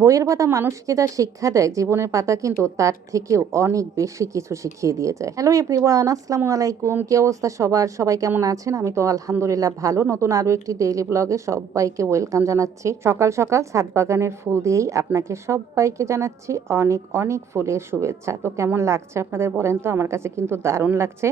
বইয়ের পাতা মানুষকে যা শিক্ষা দেয়, জীবনের পাতা কিন্তু তার থেকেও অনেক বেশি কিছু শিখিয়ে দিয়ে যায়। হ্যালো এভরিওয়ান আসসালামু আলাইকুম। কি অবস্থা সবার? সবাই কেমন আছেন? আমি তো আলহামদুলিল্লাহ ভালো। নতুন আরও একটি ডেইলি ব্লগে সবাইকে ওয়েলকাম জানাচ্ছি। সকাল সকাল ছাদ বাগানের ফুল দিয়েই আপনাকে সবাইকে জানাচ্ছি অনেক অনেক ফুলের শুভেচ্ছা। তো কেমন লাগছে আপনাদের বলেন তো? আমার কাছে কিন্তু দারুণ লাগছে।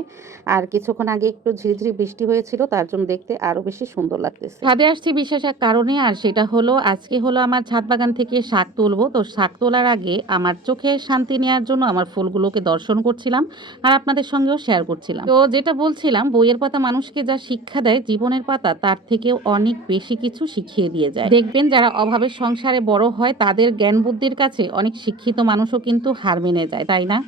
আর কিছুক্ষণ আগে একটু ঝিরিঝিরি বৃষ্টি হয়েছিল, তার জন্য দেখতে আরও বেশি সুন্দর লাগতেছে। ছাদে আসছি বিশেষ এক কারণে, আর সেটা হলো আজকে হলো আমার ছাদ বাগান থেকে শাক তুলবো। তো শাক তোলার আগে আমার চোখে শান্তি নেওয়ার জন্য আমার ফুলগুলোকে দর্শন করছিলাম আর আপনাদের সঙ্গেও শেয়ার করছিলাম। তো যেটা বলছিলাম, বইয়ের পাতা মানুষকে যা শিক্ষা দেয়, জীবনের পাতা তার থেকেও অনেক বেশি কিছু শিখিয়ে দিয়ে যায়। দেখবেন যারা অভাবের সংসারে বড় হয়, তাদের জ্ঞান বুদ্ধির কাছে অনেক শিক্ষিত মানুষও কিন্তু হার মেনে যায়, তাই না?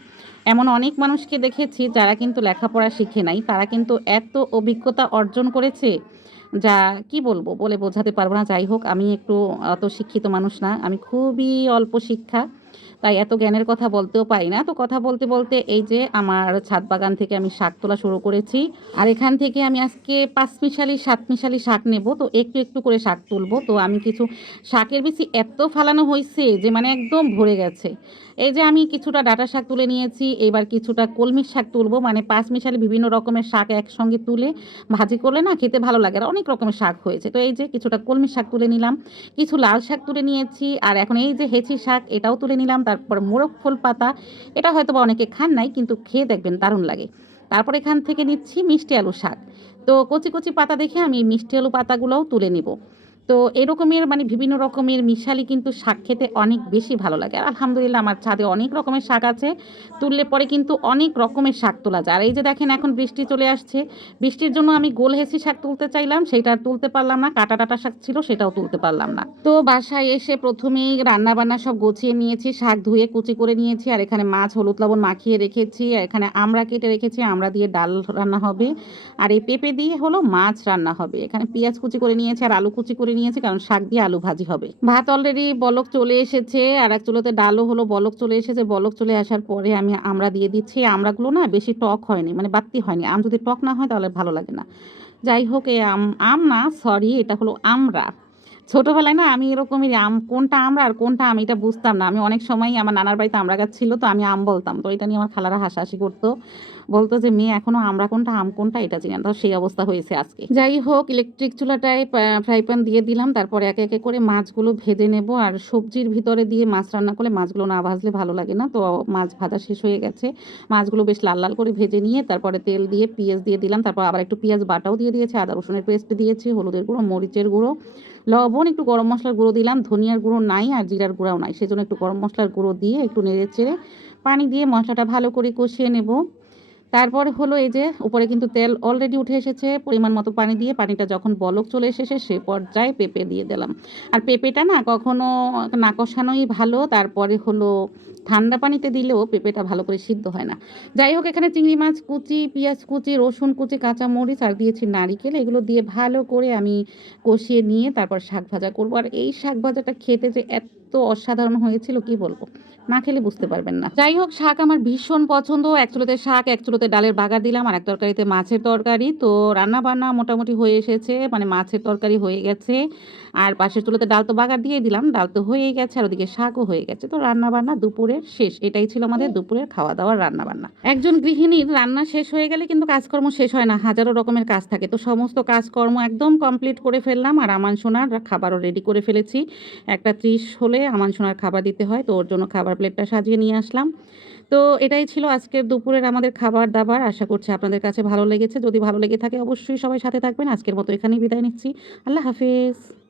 এমন অনেক মানুষকে দেখেছি যারা কিন্তু লেখাপড়া শিখে নাই, তারা কিন্তু এত অভিজ্ঞতা অর্জন করেছে যা কি বলব বলে বোঝাতে পারব না। যাই হোক, আমি একটু অত শিক্ষিত মানুষ না। আমি খুবই অল্প শিক্ষা। তাই এত জ্ঞানের কথা বলতেও পারি না। তো কথা বলতে বলতে এই যে আমার ছাদ বাগান থেকে আমি শাক তোলা শুরু করেছি। আর এখান থেকে আমি আজকে পাঁচ মিশালি সাত মিশালি শাক নেব। তো একটু একটু করে শাক তুলবো। তো আমি কিছু শাকের বেশি এত ফালানো হয়েছে যে মানে একদম ভরে গেছে। এই যে আমি কিছুটা ডাটা শাক তুলে নিয়েছি। এবার কিছুটা কলমির শাক তুলবো। মানে পাঁচ মিশালি বিভিন্ন রকমের শাক একসঙ্গে তুলে ভাজি করলে না খেতে ভালো লাগে আর অনেক রকমের শাক হয়েছে। তো এই যে কিছুটা কলমির শাক তুলে নিলাম। কিছু লাল শাক তুলে নিয়েছি। আর এখন এই যে হেঁচি শাক এটাও তুলে নিলাম। তারপর মোরগ ফুল পাতা, এটা হয়তো বা অনেকে খান নাই, কিন্তু খেয়ে দেখবেন দারুণ লাগে। তারপর এখান থেকে নিচ্ছি মিষ্টি আলু শাক। তো কচি কচি পাতা দেখে আমি মিষ্টি আলু পাতাগুলোও তুলে নিব। তো এরকমের মানে বিভিন্ন রকমের মিশালি কিন্তু শাক খেতে অনেক বেশি ভালো লাগে। আর আলহামদুলিল্লাহ আমার ছাদে অনেক রকমের শাক আছে। তুললে পরে কিন্তু অনেক রকমের শাক তোলা যায়। আর এই যে দেখেন এখন বৃষ্টি চলে আসছে। বৃষ্টির জন্য আমি গোল হেসি শাক তুলতে চাইলাম, সেটা তুলতে পারলাম না। কাটা টাটা শাক ছিল, সেটাও তুলতে পারলাম না। তো বাসায় এসে প্রথমেই রান্না বান্না সব গুছিয়ে নিয়েছি, শাক ধুয়ে কুচি করে নিয়েছি, আর এখানে মাছ, হলুদ, লবণ মাখিয়ে রেখেছি। আর এখানে আমড়া কেটে রেখেছি আমড়া দিয়ে ডাল রান্না হবে। আর এই পেঁপে দিয়ে হলো মাছ রান্না হবে। এখানে পেঁয়াজ কুচি করে নিয়েছি, আর আলু কুচি করে নিয়েছি, কারণ শাক দিয়ে আলু ভাজি হবে। ভাত অলরেডি বলক চলে এসেছে, আর এক চুলোতে ডালও হলো, বলক চলে এসেছে। বলক চলে আসার পরে আমি আমরা দিয়ে দিচ্ছি। এই আমড়াগুলো না বেশি টক হয়নি মানে বাত্তি হয়নি। আম যদি টক না হয় তাহলে ভালো লাগে না। যাই হোক, এই আম আম না সরি এটা হলো আমরা। ছোটোবেলায় না আমি এরকমই আম, কোনটা আমরা আর কোনটা আমি এটা বুঝতাম না। আমি অনেক সময় আমার নানার বাড়িতে আমরা গাছ ছিল, তো আমি আম বলতাম। তো এটা নিয়ে আমার খালারা হাসাহাসি করতো। বলতো যে, মেয়ে, এখনও আমরা কোনটা, আম কোনটা? এটা তো সেই অবস্থা হয়েছে আজকে। যাই হোক ইলেকট্রিক চুলাটায় ফ্রাই প্যান দিয়ে দিলাম। তারপরে একে একে করে মাছগুলো ভেজে নেব। আর সবজির ভিতরে দিয়ে মাছ রান্না করলে মাছগুলো না ভাজলে ভালো লাগে না। তো মাছ ভাজা শেষ হয়ে গেছে। মাছগুলো বেশ লাল লাল করে ভেজে নিয়ে তারপরে তেল দিয়ে, পেঁয়াজ দিয়ে দিলাম। তারপর আবার একটু পেঁয়াজ বাটাও দিয়ে দিয়েছি। আদা, রসুনের পেস্ট দিয়েছি, হলুদের গুঁড়ো, মরিচের গুঁড়ো, লবণ, একটু গরম মশলার গুঁড়ো দিলাম। ধনিয়ার গুঁড়ো নাই আর জিরার গুঁড়াও নাই। সেজন্য একটু গরম মশলার গুঁড়ো দিয়ে একটু নেড়ে চেড়ে পানি দিয়ে মশলাটা ভালো করে কষিয়ে নেব। তারপরে হলো এই যে উপরে কিন্তু তেল অলরেডি উঠে এসেছে, পরিমাণ মতো পানি দিয়ে পানিটা যখন বলক চলে এসেছে সে পর্যায়ে পেঁপে দিয়ে দিলাম। আর পেঁপেটা না কখনো না কষানোই ভালো, তারপরে হলো ঠান্ডা পানিতে দিলেও পেঁপেটা ভালো করে সিদ্ধ হয় না। যাই হোক, এখানে চিংড়ি মাছ কুচি, পেঁয়াজ কুচি, রসুন কুচি কাঁচা মরিচ আর দিয়েছি নারিকেল। এগুলো দিয়ে ভালো করে আমি কষিয়ে নিয়ে তারপর শাক ভাজা করব। আর এই শাক ভাজাটা খেতে যে এত অসাধারণ হয়েছিল কি বলব? না খেলে বুঝতে পারবেন না। যাই হোক শাক আমার ভীষণ পছন্দ। এক চুলোতে শাক এক চুলোতে ডালের বাগার দিলাম আর এক তরকারিতে মাছের তরকারি। তো রান্না বান্না মোটামুটি হয়ে এসেছে মানে মাছের তরকারি হয়ে গেছে। আর পাশের চুলোতে ডাল তো বাগার দিয়ে দিলাম ডাল তো হয়েই গেছে আর ওদিকে শাকও হয়ে গেছে। তো রান্না বান্না দুপুরের শেষ এটাই ছিল আমাদের দুপুরের খাওয়া দাওয়ার রান্না বান্না একজন গৃহিণীর রান্না শেষ হয়ে গেলে কিন্তু কাজকর্ম শেষ হয় না হাজারো রকমের কাজ থাকে। তো সমস্ত কাজকর্ম একদম কমপ্লিট করে ফেললাম আর আমান সোনার খাবারও রেডি করে ফেলেছি। একটা ত্রিশ হলে আমান সোনার খাবার দিতে হয়, তো ওর জন্য খাবার প্লেটটা সাজিয়ে নিয়ে আসলাম। তো এটাই ছিল আজকের দুপুরের আমাদের খাবার দাবার। আশা করছি আপনাদের কাছে ভালো লেগেছে। যদি ভালো লেগে থাকে অবশ্যই সবাই সাথে থাকবেন। আজকের মতো এখানেই বিদায় নিচ্ছি। আল্লাহ হাফিজ।